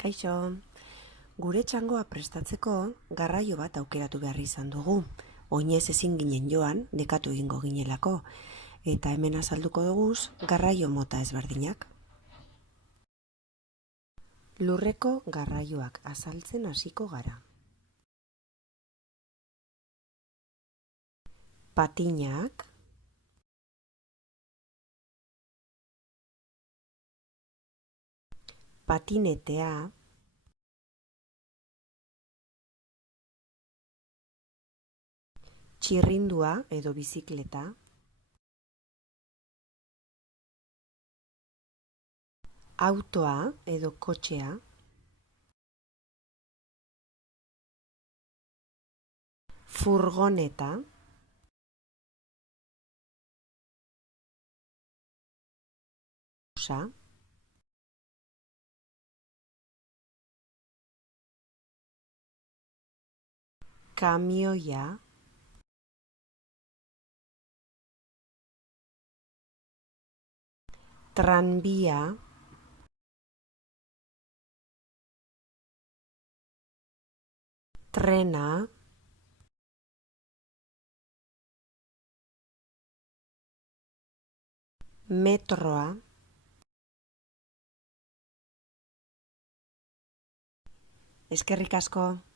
Kaixo, gure txangoa prestatzeko garraio bat aukeratu behar izan dugu. Oinez ezin ginen joan, nekatu egingo ginelako. Eta hemen azalduko duguz, garraio mota ezberdinak. Lurreko garraioak azaltzen hasiko gara. Patinak, patinetea, txirrindua edo bizikleta, autoa edo kotxea, furgoneta, kamioia, tranbia, trena, metroa, eskerrik asko.